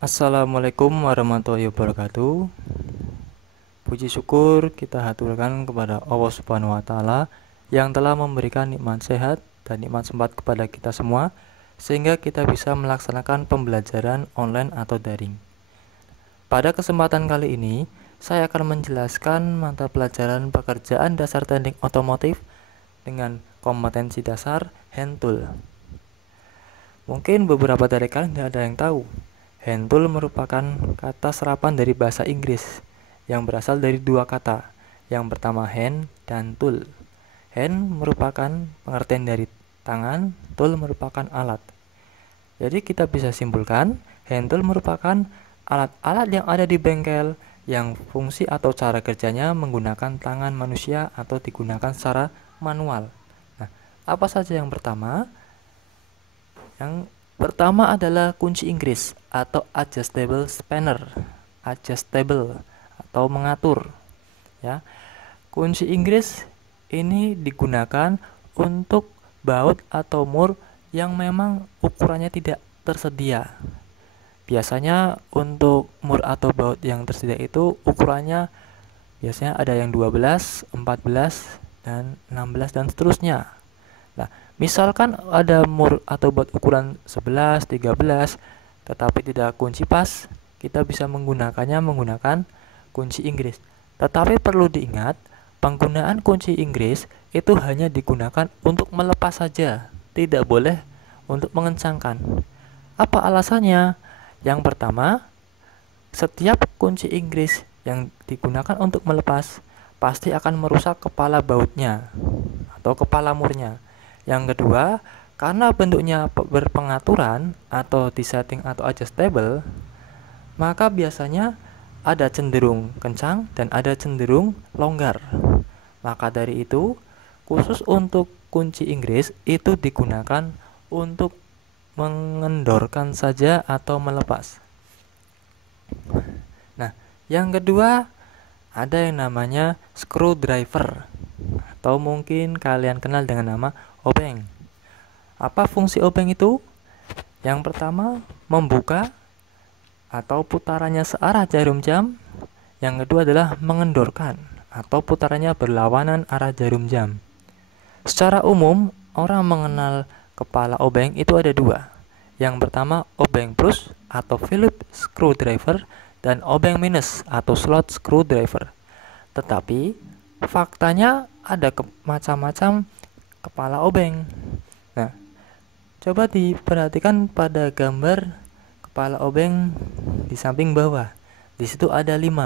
Assalamualaikum warahmatullahi wabarakatuh. Puji syukur kita haturkan kepada Allah Subhanahu wa taala yang telah memberikan nikmat sehat dan nikmat sempat kepada kita semua sehingga kita bisa melaksanakan pembelajaran online atau daring. Pada kesempatan kali ini, saya akan menjelaskan mata pelajaran pekerjaan dasar teknik otomotif dengan kompetensi dasar hand tool. Mungkin beberapa dari kalian tidak ada yang tahu. Hand tool merupakan kata serapan dari bahasa Inggris yang berasal dari dua kata. Yang pertama hand dan tool. Hand merupakan pengertian dari tangan, tool merupakan alat. Jadi kita bisa simpulkan, hand tool merupakan alat-alat yang ada di bengkel yang fungsi atau cara kerjanya menggunakan tangan manusia atau digunakan secara manual. Nah, apa saja yang pertama? Yang pertama adalah kunci Inggris atau adjustable spanner, adjustable atau mengatur. Ya, kunci Inggris ini digunakan untuk baut atau mur yang memang ukurannya tidak tersedia. Biasanya untuk mur atau baut yang tersedia itu ukurannya biasanya ada yang 12, 14, dan 16 dan seterusnya. Nah, misalkan ada mur atau baut ukuran 11, 13, tetapi tidak kunci pas, kita bisa menggunakan kunci Inggris. Tetapi perlu diingat, penggunaan kunci Inggris itu hanya digunakan untuk melepas saja, tidak boleh untuk mengencangkan. Apa alasannya? Yang pertama, setiap kunci Inggris yang digunakan untuk melepas pasti akan merusak kepala bautnya atau kepala murnya. Yang kedua, karena bentuknya berpengaturan atau disetting atau adjustable, maka biasanya ada cenderung kencang dan ada cenderung longgar. Maka dari itu, khusus untuk kunci Inggris itu digunakan untuk mengendorkan saja atau melepas. Nah, yang kedua ada yang namanya screwdriver atau mungkin kalian kenal dengan nama obeng. Apa fungsi obeng itu? Yang pertama, membuka atau putarannya searah jarum jam. Yang kedua adalah mengendorkan atau putarannya berlawanan arah jarum jam. Secara umum, orang mengenal kepala obeng itu ada dua. Yang pertama, obeng plus atau Phillips screwdriver dan obeng minus atau slot screwdriver. Tetapi, faktanya ada macam-macam kepala obeng. Nah, coba diperhatikan pada gambar kepala obeng di samping bawah. Di situ ada 5.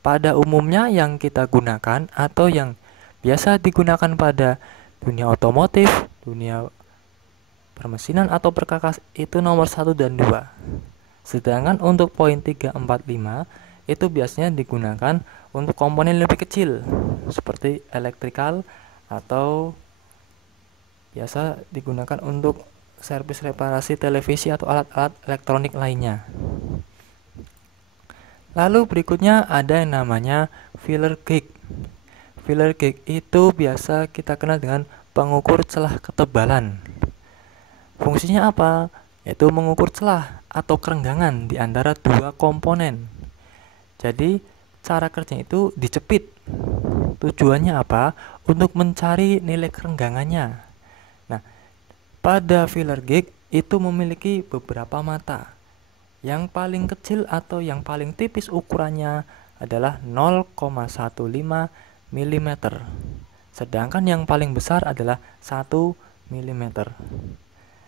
Pada umumnya yang kita gunakan atau yang biasa digunakan pada dunia otomotif, dunia permesinan atau perkakas itu nomor 1 dan 2. Sedangkan untuk poin 3, 4, 5 itu biasanya digunakan untuk komponen lebih kecil seperti elektrikal atau biasa digunakan untuk servis reparasi televisi atau alat-alat elektronik lainnya. Lalu berikutnya ada yang namanya filler gauge. Filler gauge itu biasa kita kenal dengan pengukur celah ketebalan. Fungsinya apa? Yaitu mengukur celah atau kerenggangan di antara dua komponen. Jadi cara kerjanya itu dicepit. Tujuannya apa? Untuk mencari nilai kerenggangannya. Nah, pada filler gauge itu memiliki beberapa mata. Yang paling kecil atau yang paling tipis ukurannya adalah 0,15 mm. Sedangkan yang paling besar adalah 1 mm.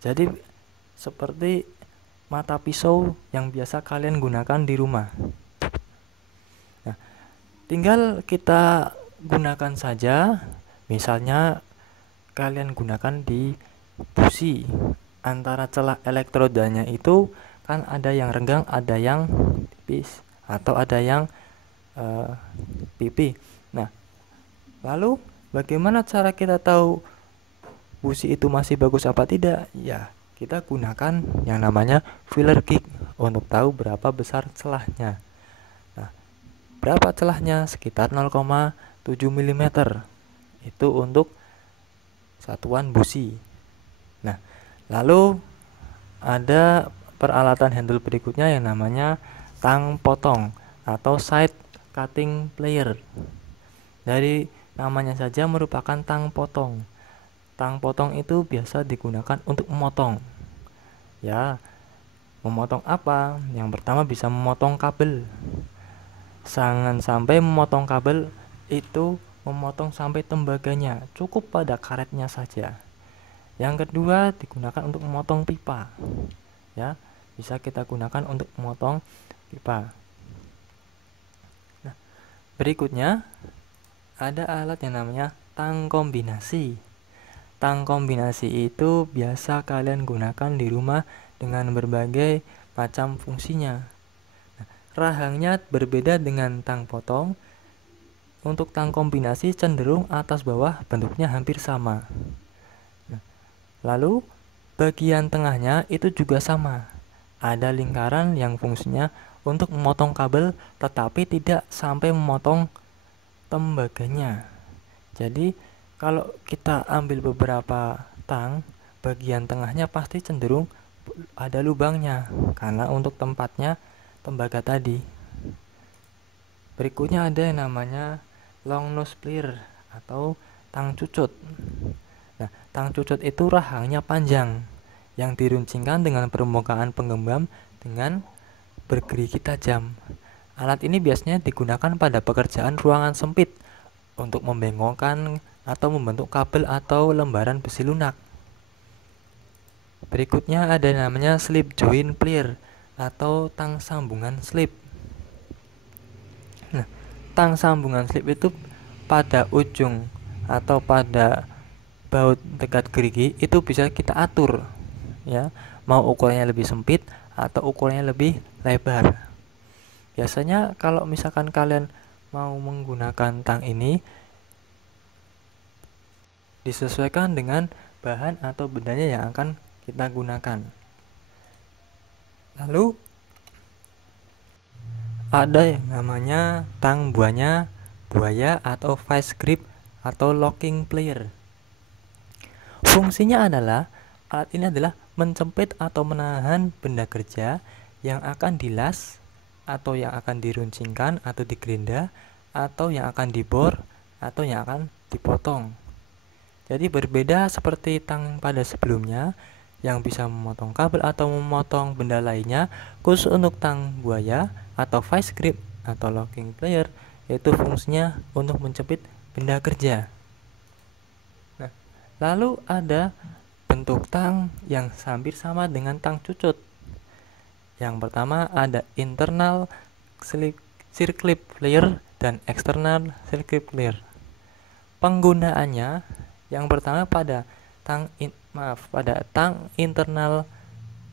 Jadi seperti mata pisau yang biasa kalian gunakan di rumah. Nah, tinggal kita gunakan saja. Misalnya kalian gunakan di busi. Antara celah elektrodanya itu kan ada yang renggang, ada yang tipis, atau ada yang pipi. Nah, lalu bagaimana cara kita tahu busi itu masih bagus apa tidak? Ya, kita gunakan yang namanya filler gauge untuk tahu berapa besar celahnya. Nah, berapa celahnya? Sekitar 0,7 mm. Itu untuk satuan busi. Nah, lalu ada peralatan handle berikutnya yang namanya tang potong atau side cutting plier. Dari namanya saja merupakan tang potong. Tang potong itu biasa digunakan untuk memotong. Ya, memotong apa? Yang pertama bisa memotong kabel. Jangan sampai memotong kabel itu memotong sampai tembaganya, cukup pada karetnya saja. Yang kedua digunakan untuk memotong pipa. Ya, bisa kita gunakan untuk memotong pipa. Nah, berikutnya ada alat yang namanya tang kombinasi. Tang kombinasi itu biasa kalian gunakan di rumah dengan berbagai macam fungsinya. Rahangnya berbeda dengan tang potong. Untuk tang kombinasi cenderung atas bawah bentuknya hampir sama. Lalu bagian tengahnya itu juga sama. Ada lingkaran yang fungsinya untuk memotong kabel tetapi tidak sampai memotong tembaganya. Jadi kalau kita ambil beberapa tang, bagian tengahnya pasti cenderung ada lubangnya karena untuk tempatnya tembaga tadi. Berikutnya ada yang namanya long nose plier atau tang cucut. Nah, tang cucut itu rahangnya panjang yang diruncingkan dengan permukaan penggembam dengan bergerigi tajam. Alat ini biasanya digunakan pada pekerjaan ruangan sempit untuk membengkokkan atau membentuk kabel atau lembaran besi lunak. Berikutnya ada namanya slip joint plier atau tang sambungan slip. Nah, tang sambungan slip itu pada ujung atau pada baut dekat gerigi itu bisa kita atur, ya, mau ukurannya lebih sempit atau ukurannya lebih lebar. Biasanya kalau misalkan kalian mau menggunakan tang ini disesuaikan dengan bahan atau bendanya yang akan kita gunakan. Lalu ada yang namanya tang buaya atau vice grip atau locking plier. Fungsinya adalah alat ini adalah mencempit atau menahan benda kerja yang akan dilas atau yang akan diruncingkan atau digerinda atau yang akan dibor atau yang akan dipotong. Jadi berbeda seperti tang pada sebelumnya yang bisa memotong kabel atau memotong benda lainnya. Khusus untuk tang buaya atau vice grip atau locking plier yaitu fungsinya untuk menjepit benda kerja. Nah, lalu ada bentuk tang yang hampir sama dengan tang cucut. Yang pertama ada internal circlip plier dan external circlip plier. Penggunaannya yang pertama pada tang internal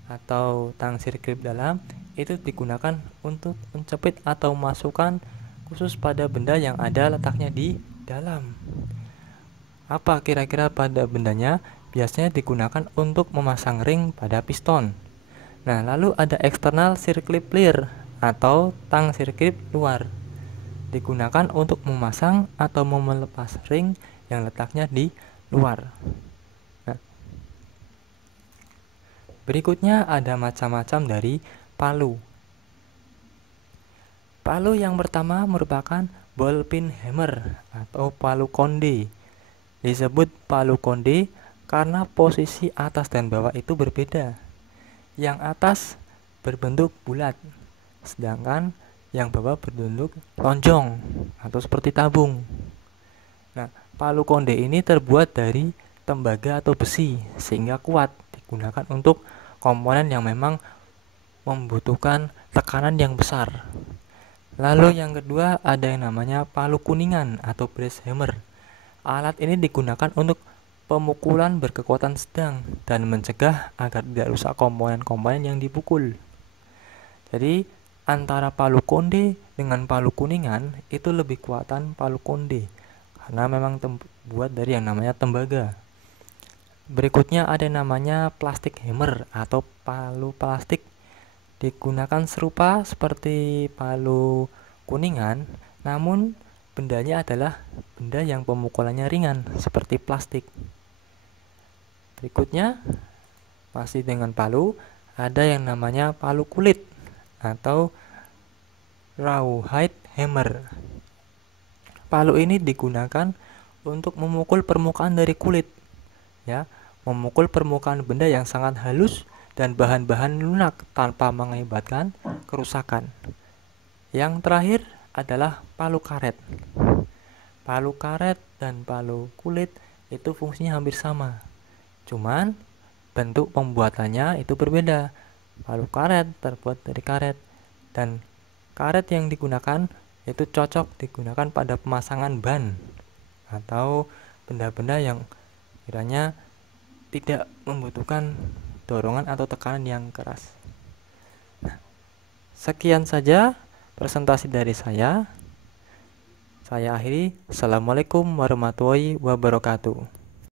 atau tang circlip dalam itu digunakan untuk mencepit atau masukkan khusus pada benda yang ada letaknya di dalam. Apa kira-kira pada bendanya? Biasanya digunakan untuk memasang ring pada piston. Nah, lalu ada external circlip plier atau tang circlip luar. Digunakan untuk memasang atau melepas ring yang letaknya di luar. Nah, berikutnya ada macam-macam dari palu. Palu yang pertama merupakan ball pin hammer atau palu konde. Disebut palu konde karena posisi atas dan bawah itu berbeda. Yang atas berbentuk bulat, sedangkan yang bawah berbentuk lonjong atau seperti tabung. Nah, palu konde ini terbuat dari tembaga atau besi sehingga kuat, digunakan untuk komponen yang memang membutuhkan tekanan yang besar. Lalu yang kedua ada yang namanya palu kuningan atau brass hammer. Alat ini digunakan untuk pemukulan berkekuatan sedang dan mencegah agar tidak rusak komponen-komponen yang dipukul. Jadi antara palu konde dengan palu kuningan itu lebih kuatan palu konde karena memang terbuat dari yang namanya tembaga. Berikutnya ada yang namanya plastik hammer atau palu plastik. Digunakan serupa seperti palu kuningan, namun bendanya adalah benda yang pemukulannya ringan seperti plastik. Berikutnya masih dengan palu ada yang namanya palu kulit atau rawhide hammer. Palu ini digunakan untuk memukul permukaan dari kulit, ya, memukul permukaan benda yang sangat halus dan bahan-bahan lunak tanpa mengakibatkan kerusakan. Yang terakhir adalah palu karet. Palu karet dan palu kulit itu fungsinya hampir sama, cuman bentuk pembuatannya itu berbeda. Palu karet terbuat dari karet, dan karet yang digunakan itu cocok digunakan pada pemasangan ban atau benda-benda yang kiranya tidak membutuhkan dorongan atau tekanan yang keras. Sekian saja presentasi dari saya. Saya akhiri. Assalamualaikum warahmatullahi wabarakatuh.